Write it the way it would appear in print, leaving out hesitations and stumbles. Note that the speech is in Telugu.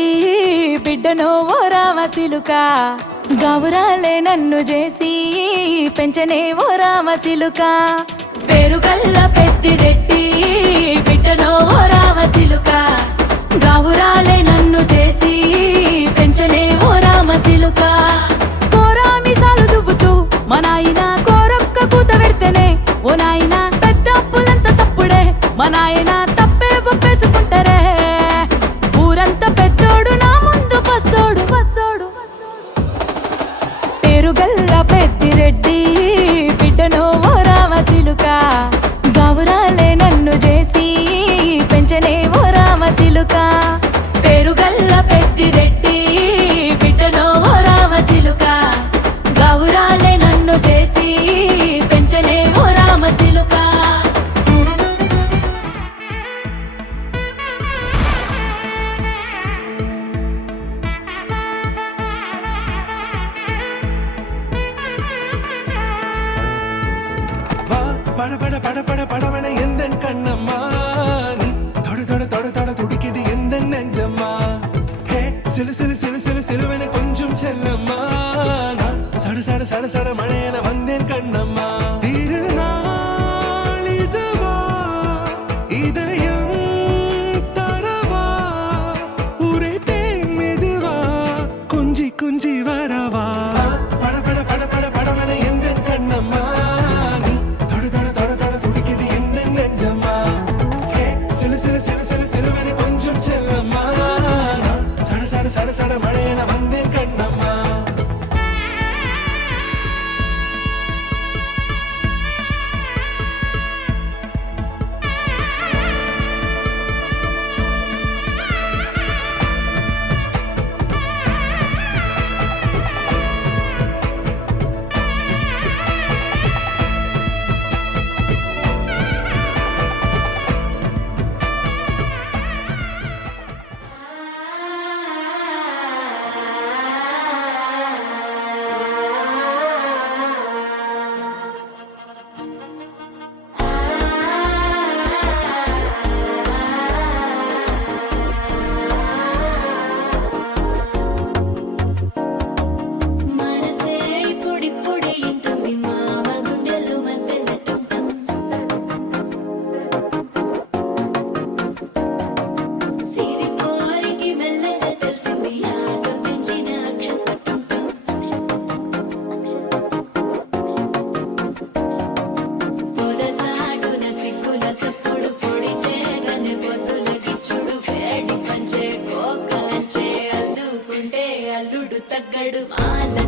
రెడ్డి బిడ్డనో ఓ రామసిలుక గౌరాలే నన్ను చేసి పెంచనే ఓ రామసిలుక పేరుగల్ల పెద్దిరెడ్డి బిడ్డనో ఓ రామసిలుక గౌరాలే నన్ను చేసి పెంచనే ఓ రామసిలుక కోరామిసాలు దువ్వుతూ మా నాయన కోరొక్క కూత పెడితేనే ఓ నాయన పెద్ద అప్పులంత సప్పుడే మా నాయన తప్పే ఒప్పేసుకుంటారే ఊరంతా పెద్దోడు నా ముందు బస్సోడు బస్సోడు పేరుగల్ల పెద్దిరెడ్డి బిడ్డనో ఓ రామసిలుక గౌరాలే నన్ను చేసి పెంచనే ఓ రామసిలుక పేరుగల్ల పెద్దిరెడ్డి బిడ్డనో ఓ రామసిలుక గౌరాలే నన్ను చేసి పెంచనే ఓ రామసిలుక பட பட பட பட படவன எந்த கண்ணம்மா நீ தொட தொட தொட தொட துடிக்குது எந்த நெஞ்சம்மா ஹே சிலு சிலு சிலு சிலு சிலுவன கொஞ்சம் செல்லம்மா நான் சட சட சட சட மழையன வந்தேன் கண்ணம்மா திருநாள் இதுவா இதயம் தரவா உரைத்தேன் மெதுவா குஞ்சி குஞ்சி வரவா பட பட பட பட படவன எந்த கண்ணம்மா சட சட மழையன வந்தேன் கண்ணம்மா అల్లుడు తగ్గడు మాల